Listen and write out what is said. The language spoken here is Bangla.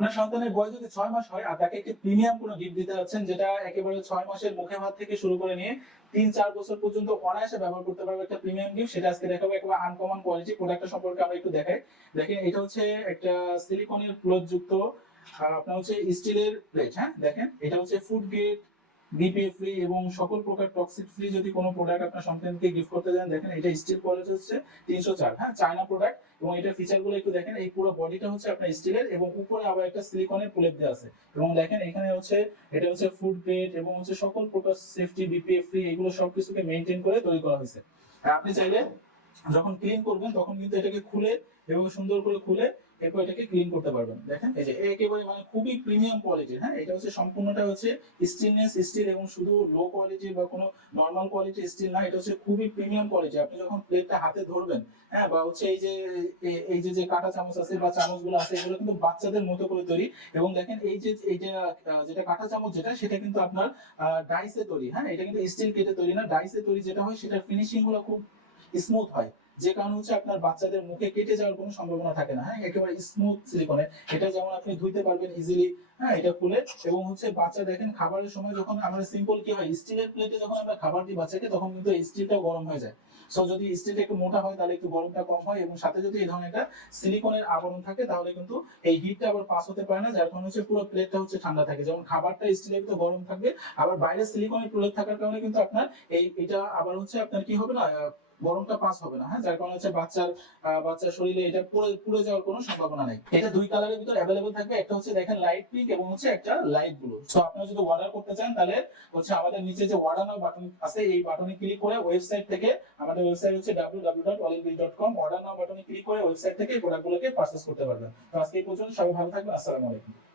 আপনার সন্তানের বয়স যদি ছয় মাস হয়, আর তাকে একটি প্রিমিয়াম কোনো গিফট দিতে যাচ্ছেন, যেটা একেবারে ছয় মাসের মুখে ভাত থেকে শুরু করে নিয়ে তিন, চার বছর পর্যন্ত অনায়াসে ব্যবহার করতে পারবে একটা প্রিমিয়াম গিফট সেটা আজকে দেখাবো একেবারে আনকমন কোয়ালিটি প্রোডাক্টটা সম্পর্কে আমরা একটু দেখাই। দেখেন, এটা হচ্ছে একটা সিলিকনের প্লট যুক্ত, আর আপনার হচ্ছে স্টিলের প্লেট হ্যাঁ? দেখেন, এটা হচ্ছে ফুড গ্রেড বিপিএ ফ্রি এবং সকল প্রকার টক্সিক ফ্রি যদি কোনো প্রোডাক্ট আপনার সন্তানকে গিফট করতে দেখেন এটা স্টিল হচ্ছে, তিনশো চার। হ্যাঁ চায়না প্রোডাক্ট এবং এটা ফিচারগুলো একটু দেখেন, এই পুরো বডিটা হচ্ছে আপনার স্টিলের এবং উপরে আবার একটা সিলিকনের প্রলেপ দেওয়া আছে। এবং দেখেন এখানে হচ্ছে, এটা হচ্ছে ফুড গ্রেড এবং হচ্ছে সকল প্রকার সেফটি বিপিএ ফ্রি এগুলো সবকিছুকে মেনটেন করে তৈরি করা হয়েছে। আপনি চাইলে যখন ক্লিন করবেন, তখন কিন্তু এটাকে খুলে এবং সুন্দর করে খুলে এরপর এটাকে ক্লিন করতে পারবেন। দেখেন, এই যে একেবারে মানে খুবই প্রিমিয়াম কোয়ালিটির হ্যাঁ? এটা হচ্ছে সম্পূর্ণটা হচ্ছে স্টিলনেস স্টিল এবং শুধু লো কোয়ালিটি বা কোনো নর্মাল কোয়ালিটি স্টিল না, এটা হচ্ছে খুবই প্রিমিয়াম কোয়ালিটি আপনি যখন প্লেটটা হাতে ধরবেন হ্যাঁ বা হচ্ছে এই যে এই যে যে কাঁটা চামচ আছে বা চামচগুলো আছে, এগুলো কিন্তু বাচ্চাদের মতো করে তৈরি। এবং দেখেন, এই যে এই যে যেটা কাঁটা চামচ যেটা, সেটা কিন্তু আপনার ডাইসে তৈরি হ্যাঁ? এটা কিন্তু স্টিল কেটে তৈরি না ডাইসে তৈরি যেটা হয় সেটা ফিনিশিংগুলো খুব স্মুথ হয়। যে কারণে হচ্ছে আপনার বাচ্চাদের মুখে কেটে যাওয়ার কোনো সম্ভাবনা থাকে না হ্যাঁ? একেবারে স্মুথ সিলিকনের এটা যেমন আপনি ধুইতে পারবেন ইজিলি হ্যাঁ? এটা খুলে এবং হচ্ছে বাচ্চা দেখেন খাবারের সময় যখন আমরা সিম্পল কি হয় স্টিলের প্লেটে যখন আমরা খাবার দিই বাচ্চাকে, তখন কিন্তু স্টিলটাও গরম হয়ে যায়। সো যদি স্টিলটা একটু মোটা হয়, তাহলে একটু গরমটা কম হয় এবং সাথে যদি এই ধরনের একটা সিলিকনের আবরণ থাকে, তাহলে কিন্তু এই হিটটা আবার পাস হতে পারে না, যার কারণে হচ্ছে পুরো প্লেটটা হচ্ছে ঠান্ডা থাকে। যেমন খাবারটা স্টিলের ভিতরে গরম থাকবে, আবার বাইরে সিলিকনের প্লেট থাকার কারণে কিন্তু আপনার এই, এটা আবার হচ্ছে আপনার কি হবে না গরমটা পাস হবে না হ্যাঁ? যার কারণে হচ্ছে বাচ্চার বাচ্চার শরীরে এটা পুড়ে পুড়ে যাওয়ার কোনো সম্ভাবনা নেই। এটা দুই কালারের ভিতর অ্যাভেলেবল থাকবে। একটা হচ্ছে দেখেন লাইট পিঙ্ক এবং হচ্ছে একটা লাইট ব্লু সো আপনারা যদি অর্ডার করতে চান, তাহলে হচ্ছে আমাদের নিচে যে অর্ডার নাও বাটন আছে, এই বাটনে ক্লিক করে ওয়েবসাইট থেকে আমাদের ওয়েবসাইট হচ্ছে www.olivebill.com অর্ডার নাও বাটনে ক্লিক করে ওয়েবসাইট থেকে প্রোডাক্টগুলোকে পারচেজ করতে পারবেন। তো আজকে এই পর্যন্ত সবাই ভালো থাকবেন। আসসালামু আলাইকুম।